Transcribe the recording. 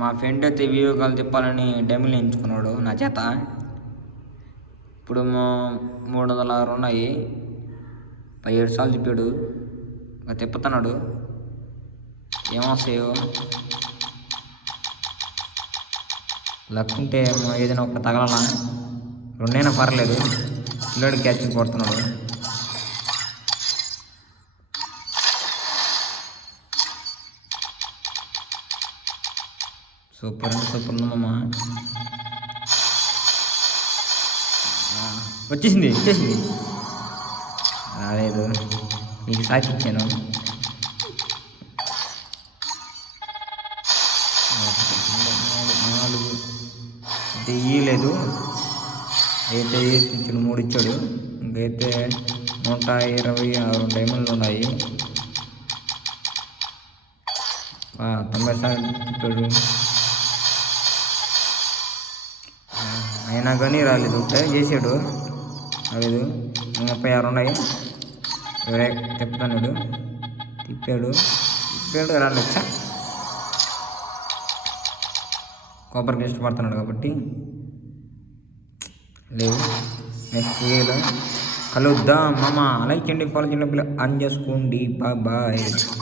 మా ఫ్రెండ్ అయితే video call తిప్పాలని డెమిల్ ఎంచుకున్నాడు నా చేత. ఇప్పుడు 306 ఉన్నాయి, 17 సార్లు తిప్పాడు. ఇంకా తిప్పుతున్నాడు, ఏమొస్తాయో. లక్కుంటే ఏదైనా ఒక తగలనా, రెండైనా పర్లేదు. పిల్లోడికి క్యాచ్ కొడుతున్నాడు. సూపర్ అంటే సూపర్ ఉందమ్మా. వచ్చేసింది రాలేదు, నీకు సాకి ఇచ్చాను. నాలుగు అయితే ఇయ్యలేదు, అయితే ఇచ్చాడు, 3 ఇచ్చాడు. ఇంకైతే 126 డైమండ్లు ఉన్నాయి. 90 సార్లు తిప్పాడు, అయినా కానీ రాలేదు. ట్రై చేసాడు, రాలేదు. 36 ఉన్నాయి. తిప్పుతున్నాడు, తిప్పాడు రాలేదు. కొబ్బరికి ఇష్టపడుతున్నాడు కాబట్టి లేవు. నెక్స్ట్ వీడియోలో కలుద్దాం మామ. లైక్ చేయండి, ఫాలో చేయండి, ఆన్ చేసుకోండి. బాయ్.